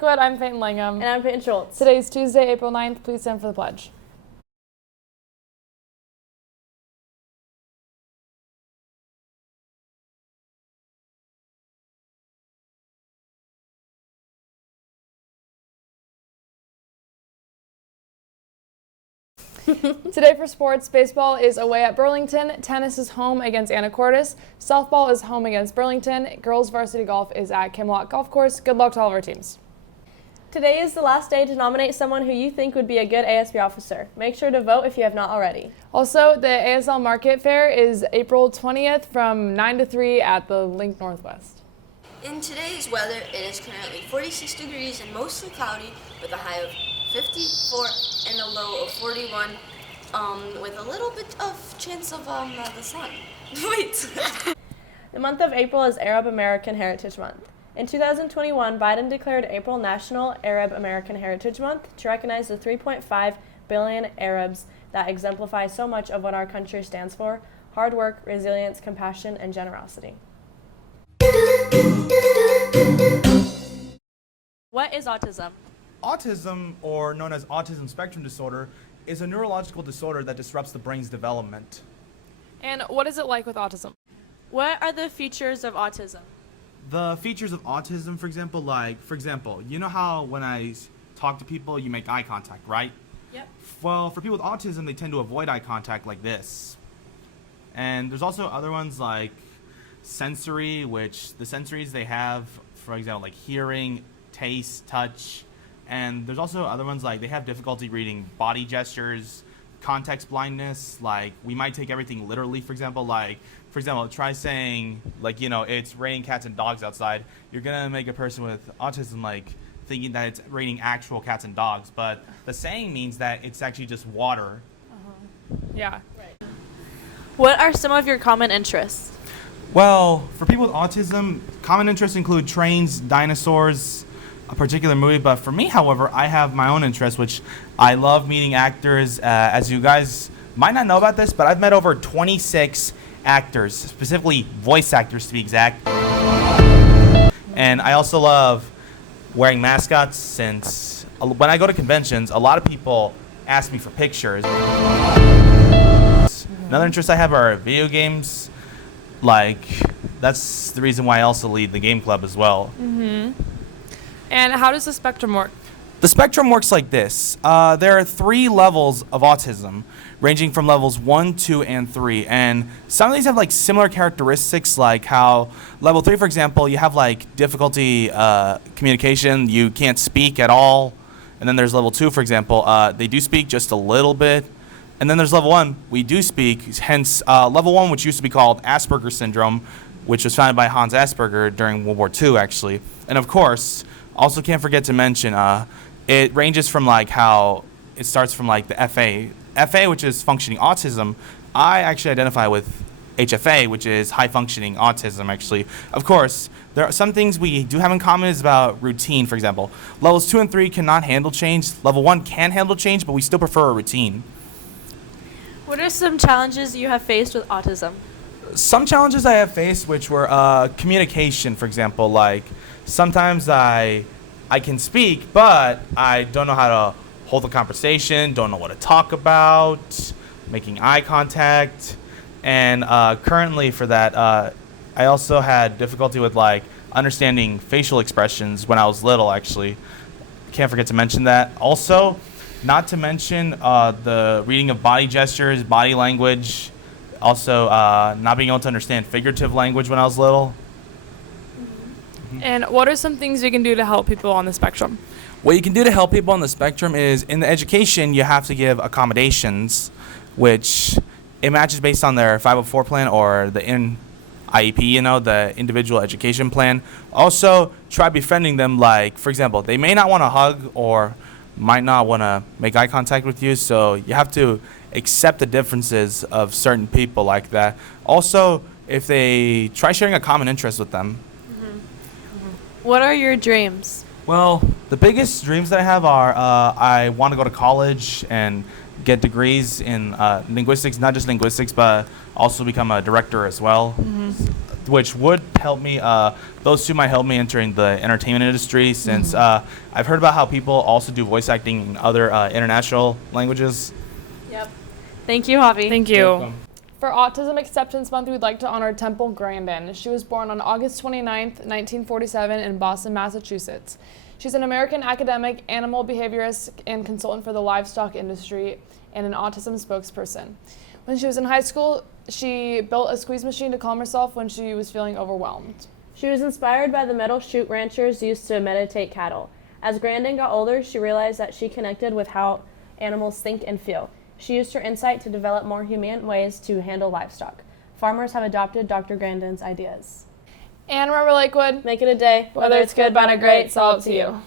Lakewood. I'm Peyton Langham. And I'm Peyton Schultz. Today's Tuesday, April 9th. Please stand for the pledge. Today for sports, baseball is away at Burlington, tennis is home against Anacortes, softball is home against Burlington, girls varsity golf is at Camelot Golf Course. Good luck to all of our teams. Today is the last day to nominate someone who you think would be a good ASB officer. Make sure to vote if you have not already. Also, the ASL Market Fair is April 20th from 9 to 3 at the Link Northwest. In today's weather, it is currently 46 degrees and mostly cloudy with a high of 54 and a low of 41, with a little bit of chance of the sun. Wait. The month of April is Arab American Heritage Month. In 2021, Biden declared April National Arab American Heritage Month to recognize the 3.5 billion Arabs that exemplify so much of what our country stands for: hard work, resilience, compassion, and generosity. What is autism? Autism, or known as autism spectrum disorder, is a neurological disorder that disrupts the brain's development. And what is it like with autism? What are the features of autism? The features of autism, for example, you know how when I talk to people, you make eye contact, right? Yep. Well, for people with autism, they tend to avoid eye contact like this. And there's also other ones like sensory, which the sensories they have, for example, like hearing, taste, touch. And there's also other ones like they have difficulty reading body gestures, context blindness, like we might take everything literally, for example, try saying, it's raining cats and dogs outside. You're going to make a person with autism, thinking that it's raining actual cats and dogs. But the saying means that it's actually just water. Yeah. Right. What are some of your common interests? Well, for people with autism, common interests include trains, dinosaurs, a particular movie. But for me, however, I have my own interests, which I love meeting actors. As you guys might not know about this, but I've met over 26 actors, specifically voice actors to be exact. And I also love wearing mascots, since when I go to conventions, a lot of people ask me for pictures. Another interest I have are video games. That's the reason why I also lead the game club as well. Mm-hmm. And how does the spectrum work? The spectrum works like this. There are 3 levels of autism, ranging from levels 1, 2, and 3. And some of these have similar characteristics, like how level 3, for example, you have difficulty communication, you can't speak at all. And then there's level 2, for example, they do speak just a little bit. And then there's level 1, we do speak, hence level 1, which used to be called Asperger's syndrome, which was founded by Hans Asperger during World War II, actually. And of course, also can't forget to mention, it ranges from how it starts from the FA, which is functioning autism. I actually identify with HFA, which is high functioning autism, actually. Of course, there are some things we do have in common is about routine, for example. Levels 2 and 3 cannot handle change. Level 1 can handle change, but we still prefer a routine. What are some challenges you have faced with autism? Some challenges I have faced, which were communication, for example. Sometimes I can speak, but I don't know how to hold a conversation, don't know what to talk about, making eye contact. And currently for that, I also had difficulty with understanding facial expressions when I was little, actually. Can't forget to mention that. Also, not to mention the reading of body gestures, body language. Also, not being able to understand figurative language when I was little. And what are some things we can do to help people on the spectrum? What you can do to help people on the spectrum is, in the education, you have to give accommodations, which it matches based on their 504 plan or the IEP, the individual education plan. Also, try befriending them. For example, they may not want to hug or might not want to make eye contact with you, so you have to accept the differences of certain people like that. Also, if they try sharing a common interest with them. What are your dreams? Well, the biggest dreams that I have are I want to go to college and get degrees in linguistics, not just linguistics, but also become a director as well. which would help me. Those two might help me entering the entertainment industry, since I've heard about how people also do voice acting in other international languages. Yep. Thank you, Javi. Thank you. Welcome. For Autism Acceptance Month, we'd like to honor Temple Grandin. She was born on August 29th, 1947 in Boston, Massachusetts. She's an American academic, animal behaviorist, and consultant for the livestock industry, and an autism spokesperson. When she was in high school, she built a squeeze machine to calm herself when she was feeling overwhelmed. She was inspired by the metal chute ranchers used to meditate cattle. As Grandin got older, she realized that she connected with how animals think and feel. She used her insight to develop more humane ways to handle livestock. Farmers have adopted Dr. Grandin's ideas. And remember, Lakewood, Make it a day, whether it's good, bad, or great, it's all up to you.